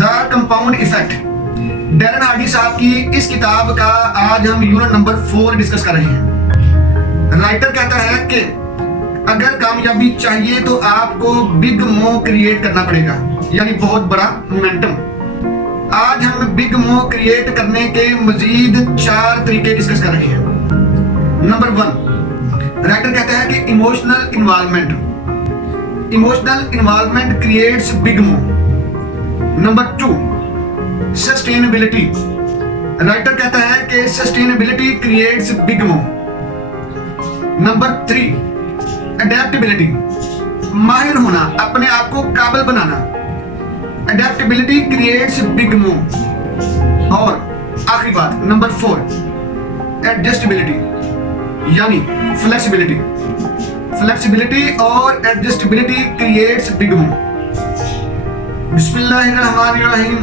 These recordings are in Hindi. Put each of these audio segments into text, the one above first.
The compound effect, Darren Hardy साहब की इस किताब का आज हम यूनिट नंबर 4 डिस्कस कर रहे हैं। राइटर कहता है कि अगर कामयाबी चाहिए तो आपको बिग मूव क्रिएट करना पड़ेगा, यानी बहुत बड़ा मोमेंटम। आज हम बिग मूव क्रिएट करने के मजीद 4 तरीके डिस्कस कर रहे हैं। नंबर 1, राइटर कहता है कि emotional involvement creates big move. Number 2, sustainability, writer कहता है कि sustainability creates big move. Number 3, adaptability, माहिर होना, अपने आप को काबिल बनाना, अडेप्टेबिलिटी क्रिएट्स बिग मूव। और आखिरी बात नंबर 4, एडजस्टेबिलिटी, यानी फ्लेक्सिबिलिटी और एडजस्टेबिलिटी क्रिएट्स बिग मूव। बिस्मिल्लाहिर्रहमानिर्रहीम।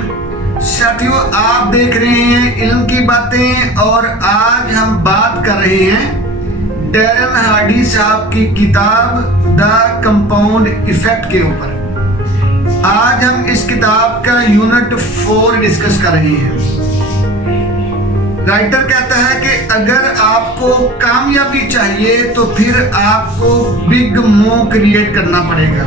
साथियों, आप देख रहे हैं इल्म की बातें और आज हम बात कर रहे हैं डैरेन हार्डी साहब की किताब द कंपाउंड इफेक्ट के ऊपर। आज हम इस किताब का यूनिट 4 डिस्कस कर रहे हैं। राइटर कहता है कि अगर आपको कामयाबी चाहिए तो फिर आपको बिग मूव क्रिएट करना पड़ेगा।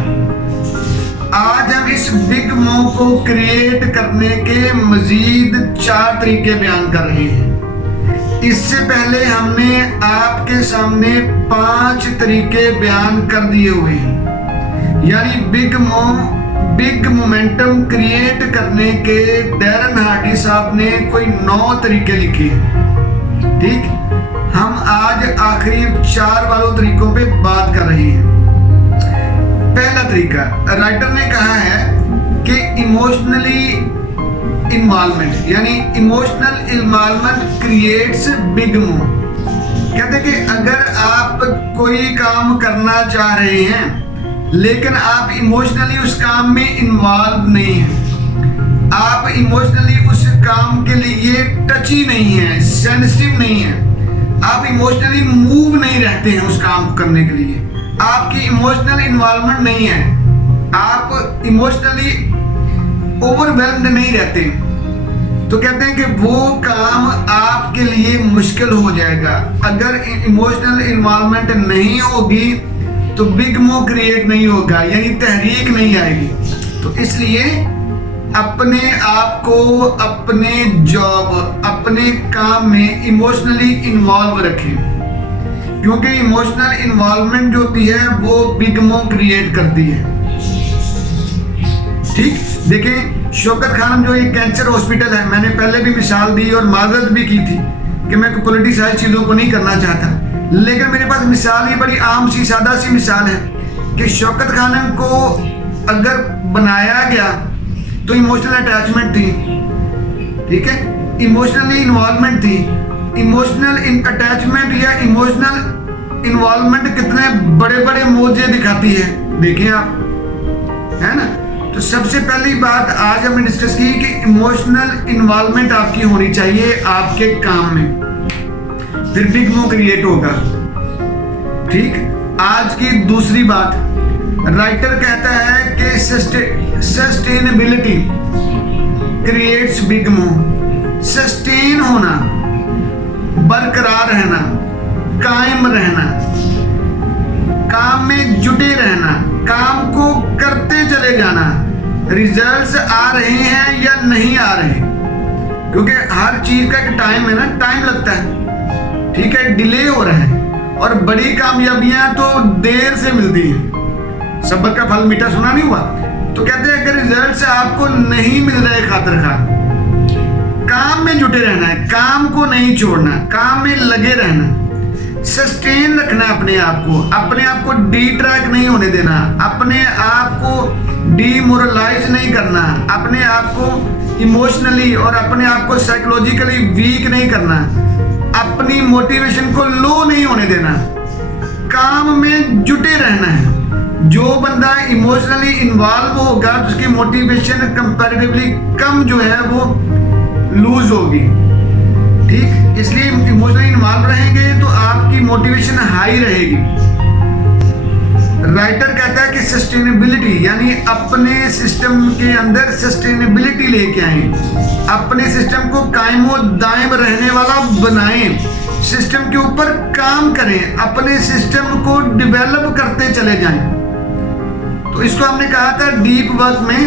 आज हम इस बिग मूव को क्रिएट करने के मजीद 4 तरीके बयान कर रहे हैं। इससे पहले हमने आपके सामने 5 तरीके बयान कर दिए हुए हैं, यानी बिग मोमेंटम क्रिएट करने के डैरेन हार्डी साहब ने कोई 9 तरीके लिखे हैं। ठीक, हम आज आखिरी 4 वालों तरीकों पे बात कर रहे हैं। पहला तरीका, राइटर ने कहा है कि इमोशनली इन्वॉल्वमेंट, यानी emotional involvement creates big move. कहते हैं कि अगर आप कोई काम करना चाह रहे हैं लेकिन आप इमोशनली उस काम में इन्वॉल्व नहीं हैं, आप इमोशनली उस काम के लिए टची नहीं है, सेंसिटिव नहीं है, आप इमोशनली मूव नहीं रहते हैं उस काम को करने के लिए, आपकी इमोशनल इन्वॉल्वमेंट नहीं है, आप इमोशनली ओवरवेल्म्ड नहीं रहते, तो कहते हैं कि वो काम आपके लिए मुश्किल हो जाएगा। अगर इमोशनल इन्वॉल्वमेंट नहीं होगी तो बिग मूव क्रिएट नहीं होगा, यानी तहरीक नहीं आएगी। तो इसलिए अपने आप को अपने जॉब, अपने काम में इमोशनली इन्वॉल्व रखें, क्योंकि इमोशनल इन्वॉल्वमेंट जो होती है वो बिग मूव क्रिएट करती है। ठीक, देखें शौकत खानम जो एक कैंसर हॉस्पिटल है, मैंने पहले भी मिसाल दी और माजरत भी की थी कि मैं पॉलिटिसाइज चीज़ों को नहीं करना चाहता, लेकिन मेरे पास मिसाल ही बड़ी आम सी सादा सी मिसाल है कि शौकत खानम को अगर बनाया गया तो इमोशनल अटैचमेंट थी, ठीक है, इमोशनली इन्वॉल्वमेंट थी। इमोशनल अटैचमेंट या इमोशनल इन्वॉल्वमेंट कितने बड़े बड़े मोर्चे दिखाती है, देखें आप, है ना। तो सबसे पहली बात आज हमने डिस्कस की कि इमोशनल इन्वॉल्वमेंट आपकी होनी चाहिए आपके काम में, फिर बिग मूव क्रिएट होगा। ठीक, आज की दूसरी बात, राइटर कहता है कि sustainability creates big move. Sustain होना, बरकरार रहना, कायम रहना, काम में जुटे रहना, काम को करते चले जाना, रिजल्ट्स आ रहे हैं या नहीं आ रहे, क्योंकि हर चीज का एक टाइम है ना, टाइम लगता है, ठीक है, डिले हो रहा है, और बड़ी कामयाबियां तो देर से मिलती हैं। सब्र का फल मीठा, सुना नहीं हुआ। तो कहते हैं अगर रिजल्ट्स आपको नहीं मिल रहे खातिर खा, काम में जुटे रहना है, काम को नहीं छोड़ना, काम में लगे रहना, सस्टेन रखना अपने आप को डी ट्रैक नहीं होने देना, अपने आप को डीमोरलाइज नहीं करना, अपने आप को इमोशनली और अपने आप को साइकोलॉजिकली वीक नहीं करना, अपनी मोटिवेशन को लो नहीं होने देना, काम में जुटे रहना है। जो बंदा इमोशनली इन्वॉल्व होगा तो उसकी मोटिवेशन कंपैरेटिवली कम जो है वो लूज होगी। ठीक, इसलिए इमोशनली इन्वॉल्व रहेंगे तो आपकी मोटिवेशन हाई रहेगी। राइटर कहता है कि सस्टेनेबिलिटी, यानी अपने सिस्टम के अंदर सस्टेनेबिलिटी लेके आए, अपने सिस्टम को कायमो दायम रहने वाला बनाएं, सिस्टम के ऊपर काम करें, अपने सिस्टम को डेवलप करते चले जाएं। तो इसको हमने कहा था डीप वर्क में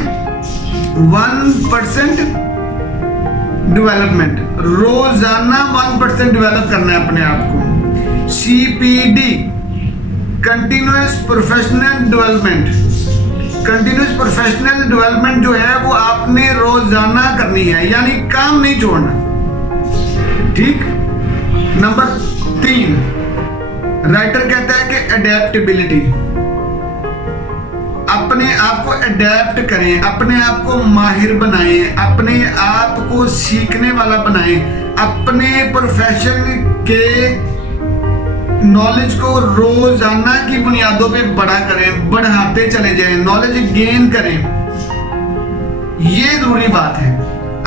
1% डेवलपमेंट, रोजाना 1% डेवलप करना है अपने आप को। CPD, continuous professional development, continuous professional development जो है वो आपने रोजाना करनी है, यानी काम नहीं छोड़ना। ठीक। नंबर 3, राइटर कहता है कि अडेप्टेबिलिटी, अपने आप को अडेप्ट करें, अपने आप को माहिर बनाएं, अपने आप को सीखने वाला बनाएं, अपने प्रोफेशन के नॉलेज को रोजाना की बुनियादों पे बड़ा करें, बढ़ाते चले जाएं, नॉलेज गेन करें। ये जरूरी बात है।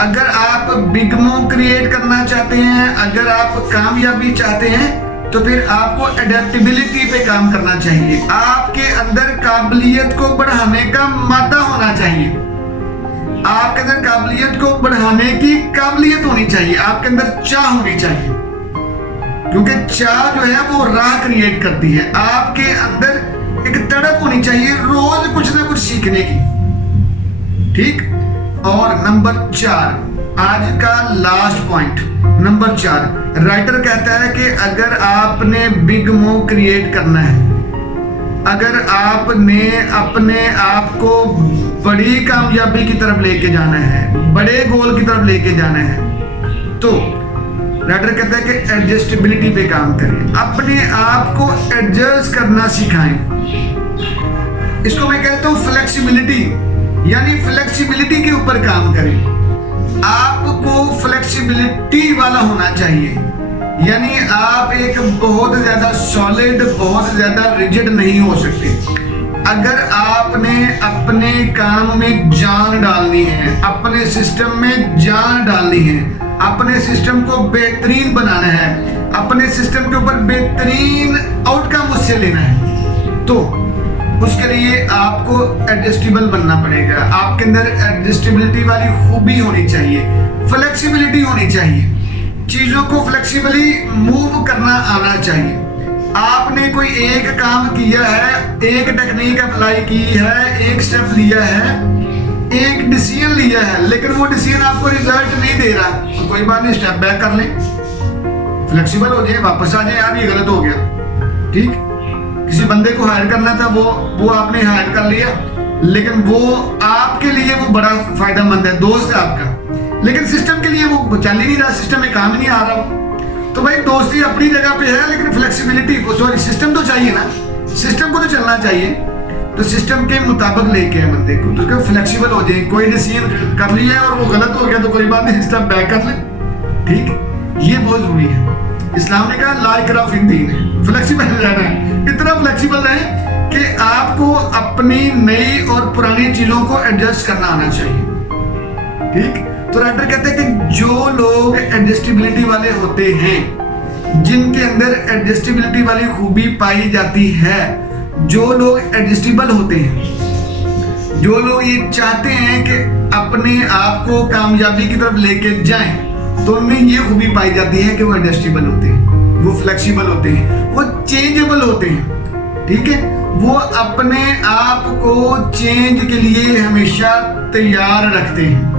अगर आप बिगमो क्रिएट करना चाहते हैं, अगर आप कामयाबी चाहते हैं, तो फिर आपको अडेप्टेबिलिटी पे काम करना चाहिए। आपके अंदर काबिलियत को बढ़ाने का मादा होना चाहिए, आपके अंदर काबिलियत को बढ़ाने की काबिलियत होनी चाहिए, आपके अंदर चाह होनी चाहिए, क्योंकि चाह जो है वो राह क्रिएट करती है। आपके अंदर एक तड़प होनी चाहिए रोज कुछ ना कुछ सीखने की। ठीक। और नंबर 4, आज का लास्ट पॉइंट, नंबर 4, राइटर कहता है कि अगर आपने बिग मूव क्रिएट करना है, अगर आपने अपने आप को बड़ी कामयाबी की तरफ लेके जाना है, बड़े गोल की तरफ लेके जाना है, तो राइटर कहता है कि एडजस्टेबिलिटी पे काम करें, अपने आप को एडजस्ट करना सिखाएं। इसको मैं कहता हूं फ्लेक्सिबिलिटी, यानी फ्लेक्सिबिलिटी के ऊपर काम करें। आपको फ्लेक्सिबिलिटी वाला होना चाहिए, यानी आप एक बहुत ज्यादा सॉलिड, बहुत ज्यादा रिजिड नहीं हो सकते। अगर आपने अपने काम में जान डालनी है, अपने सिस्टम में जान डालनी है, अपने सिस्टम को बेहतरीन बनाना है, अपने सिस्टम के ऊपर बेहतरीन आउटकम उससे लेना है, तो उसके लिए आपको एडजस्टेबल बनना पड़ेगा। आपके अंदर एडजस्टेबिलिटी वाली खूबी होनी चाहिए, फ्लेक्सिबिलिटी होनी चाहिए, चीजों को फ्लेक्सिबली मूव करना आना चाहिए। आपने कोई एक काम किया है, एक टेक्निक अप्लाई की है, एक स्टेप लिया है, एक डिसीजन लिया है, लेकिन वो डिसीजन आपको रिजल्ट नहीं दे रहा, तो कोई बात नहीं, स्टेप बैक कर लें, फ्लेक्सिबल हो जाए, वापस आ जाए, यार ये गलत हो गया। ठीक। किसी बंदे को हायर करना था, वो आपने हायर कर लिया, लेकिन वो आपके लिए वो बड़ा फायदेमंद है, दोस्त है आपका, लेकिन सिस्टम के लिए वो चल ही नहीं रहा, सिस्टम में काम ही नहीं आ रहा। तो भाई दोस्ती अपनी जगह पे है, लेकिन फ्लेक्सिबिलिटी, सॉरी सिस्टम तो चाहिए ना, सिस्टम को तो चलना चाहिए, तो सिस्टम के मुताबिक लेके आए बंदे को, तो फ्लेक्सिबल हो जाए। कोई डिसीजन कर लिया और वो गलत हो गया तो कोई बात नहीं, स्टेप बैक कर ले। ठीक। ये बहुत जरूरी है। इस्लाम ने कहा ला इकराह फिद्दीन है, फ्लेक्सिबल रहना है, इतना फ्लेक्सिबल रहे कि आपको अपनी नई और पुरानी चीजों को एडजस्ट करना आना चाहिए। ठीक। तो राइटर कहते हैं कि जो लोग एडजस्टेबिलिटी वाले होते हैं, जिनके अंदर एडजस्टेबिलिटी वाली खूबी पाई जाती है, जो लोग एडजस्टेबल होते हैं, जो लोग ये चाहते हैं कि अपने आप को कामयाबी की तरफ लेके जाएं, तो उनमें ये खूबी पाई जाती है कि वो एडजस्टेबल होते हैं, वो फ्लेक्सिबल होते हैं, वो चेंजेबल होते हैं। ठीक है। वो अपने आप को चेंज के लिए हमेशा तैयार रखते हैं।